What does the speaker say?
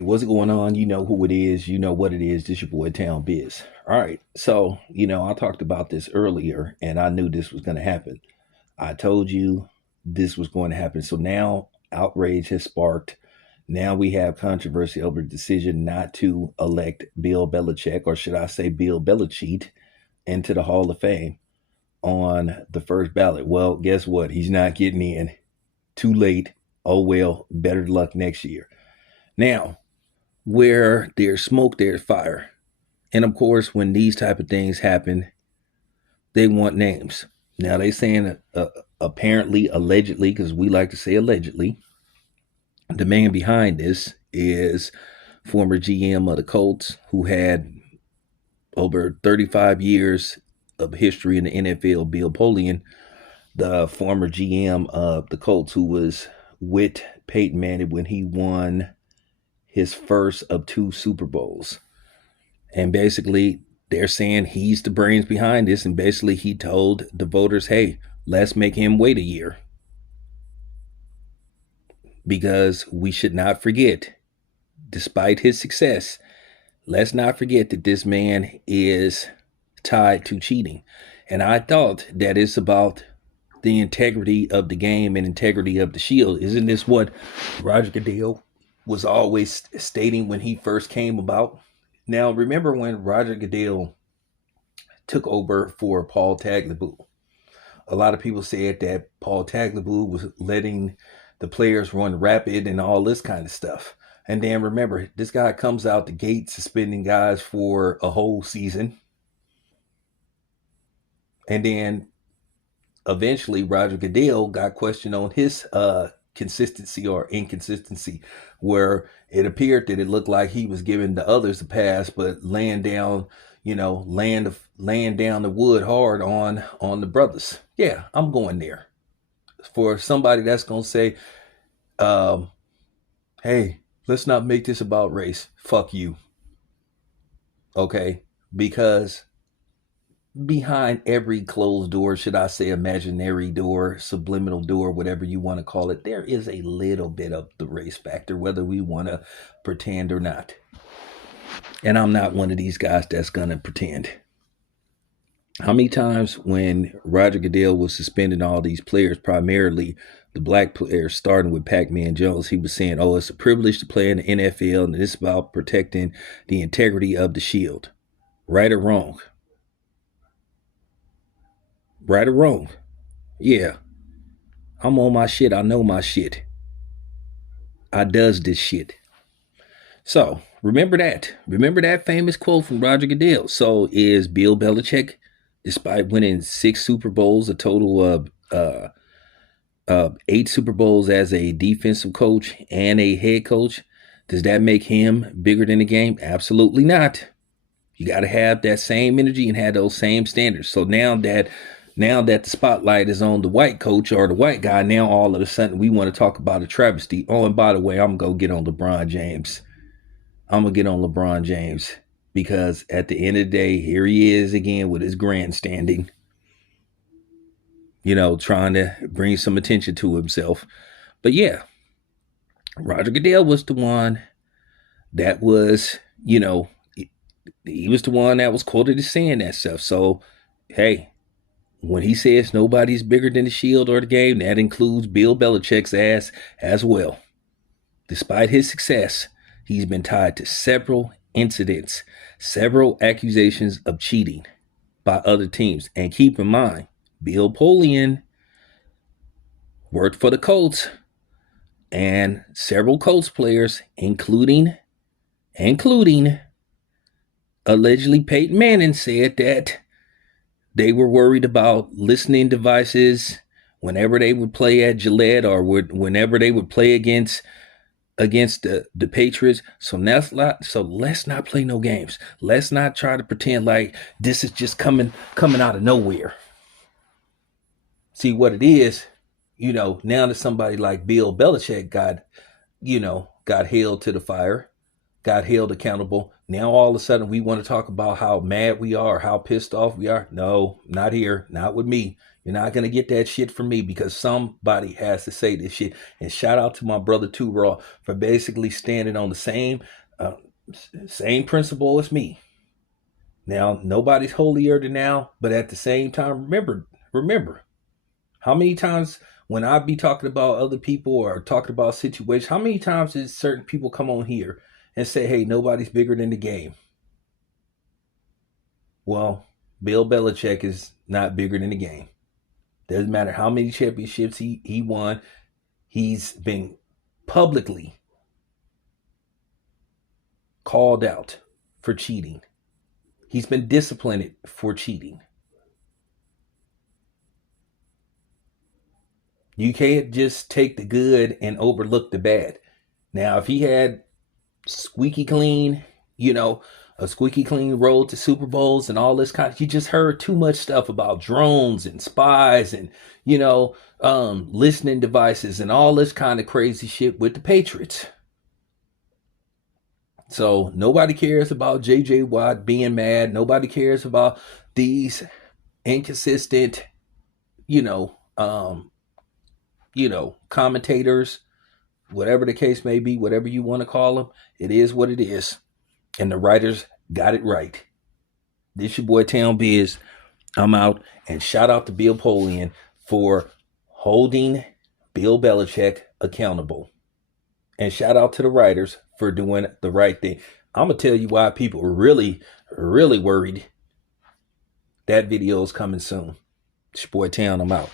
What's going on? You know who it is. You know what it is. This your boy Town Biz. All right. So, I talked about this earlier and I knew this was going to happen. I told you this was going to happen. So now outrage has sparked. Now we have controversy over the decision not to elect Bill Belichick, or should I say Bill Belichick, into the Hall of Fame on the first ballot. Well, guess what? He's not getting in. Too late. Oh, well, better luck next year. Now, where there's smoke, there's fire. And of course, when these type of things happen, they want names. Now they saying apparently, allegedly, because we like to say allegedly, the man behind this is former GM of the Colts, who had over 35 years of history in the NFL, Bill Polian, the former GM of the Colts, who was with Peyton Manning when he won his first of two Super Bowls. And basically, they're saying he's the brains behind this. And basically, he told the voters, hey, let's make him wait a year. Because we should not forget, despite his success, let's not forget that this man is tied to cheating. And I thought that it's about the integrity of the game and integrity of the shield. Isn't this what Roger Goodell was always stating when he first came about? Now, remember when Roger Goodell took over for Paul Tagliabue? A lot of people said that Paul Tagliabue was letting the players run rapid and all this kind of stuff. And then remember, this guy comes out the gate suspending guys for a whole season. And then eventually Roger Goodell got questioned on his consistency or inconsistency, where it appeared that it looked like he was giving the others a pass, but laying down, laying down the wood hard on the brothers. Yeah, I'm going there. For somebody that's gonna say, hey, let's not make this about race. Fuck you. Okay? Because behind every closed door, should I say imaginary door, subliminal door, whatever you want to call it, there is a little bit of the race factor, whether we want to pretend or not. And I'm not one of these guys that's going to pretend. How many times when Roger Goodell was suspending all these players, primarily the black players, starting with Pac-Man Jones, he was saying, oh, it's a privilege to play in the NFL and it's about protecting the integrity of the shield. Right or wrong? Right or wrong? Yeah, I'm on my shit. I know my shit. I does this shit. So remember that. Remember that famous quote from Roger Goodell. So is Bill Belichick, despite winning 6 Super Bowls, a total of 8 Super Bowls as a defensive coach and a head coach, does that make him bigger than the game? Absolutely not. You got to have that same energy and have those same standards. So now that the spotlight is on the white coach or the white guy, now all of a sudden we want to talk about a travesty. Oh, and by the way, I'm going to get on LeBron James. I'm going to get on LeBron James because at the end of the day, here he is again with his grandstanding, trying to bring some attention to himself. But yeah, Roger Goodell was the one that was, he was the one that was quoted as saying that stuff. So, hey, when he says nobody's bigger than the shield or the game, that includes Bill Belichick's ass as well. Despite his success, he's been tied to several incidents, several accusations of cheating by other teams. And keep in mind, Bill Polian worked for the Colts, and several Colts players, including allegedly Peyton Manning, said that they were worried about listening devices whenever they would play at Gillette or whenever they would play against the Patriots. So let's not play no games. Let's not try to pretend like this is just coming out of nowhere. See what it is, now that somebody like Bill Belichick got held to the fire, got held accountable. Now all of a sudden we want to talk about how mad we are, how pissed off we are. No, not here, not with me. You're not going to get that shit from me because somebody has to say this shit. And shout out to my brother Too Raw for basically standing on the same principle as me. Now, nobody's holier than thou, but at the same time, remember, how many times when I be talking about other people or talking about situations, how many times did certain people come on here and say, hey, nobody's bigger than the game? Well, Bill Belichick is not bigger than the game. Doesn't matter how many championships he won. He's been publicly called out for cheating. He's been disciplined for cheating. You can't just take the good and overlook the bad. Now, if he had squeaky clean, a squeaky clean road to Super Bowls and all this you just heard too much stuff about drones and spies and, listening devices and all this kind of crazy shit with the Patriots. So nobody cares about JJ Watt being mad. Nobody cares about these inconsistent, commentators, whatever the case may be, whatever you want to call them. It is what it is. And the writers got it right. This your boy Town Biz. I'm out. And shout out to Bill Polian for holding Bill Belichick accountable. And shout out to the writers for doing the right thing. I'm going to tell you why people are really, really worried. That video is coming soon. It's your boy Town. I'm out.